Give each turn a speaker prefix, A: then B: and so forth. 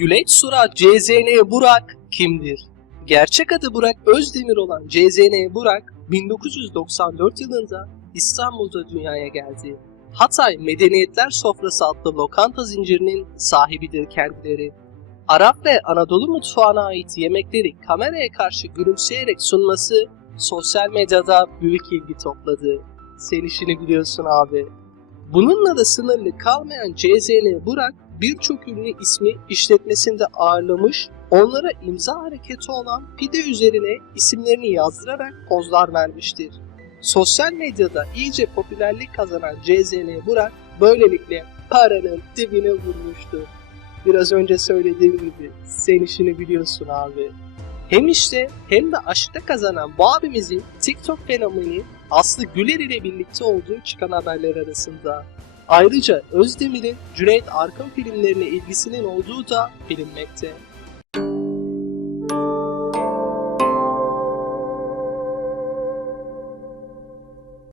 A: Güleç Surat CZN Burak kimdir? Gerçek adı Burak Özdemir olan CZN Burak 1994 yılında İstanbul'da dünyaya geldi. Hatay Medeniyetler Sofrası adlı lokanta zincirinin sahibidir kendileri. Arap ve Anadolu mutfağına ait yemekleri kameraya karşı gülümseyerek sunması sosyal medyada büyük ilgi topladı. Sen işini biliyorsun abi. Bununla da sınırlı kalmayan CZN Burak birçok ünlü ismi işletmesinde ağırlamış, onlara imza hareketi olan pide üzerine isimlerini yazdırarak pozlar vermiştir. Sosyal medyada iyice popülerlik kazanan CZN Burak böylelikle paranın dibine vurmuştu. Biraz önce söylediğim gibi sen işini biliyorsun abi. Hem işte hem de aşkta kazanan bu abimizin TikTok fenomeni Aslı Güler ile birlikte olduğu çıkan haberler arasında. Ayrıca Özdemir'in Cüneyt Arkın filmlerine ilgisinin olduğu da bilinmekte.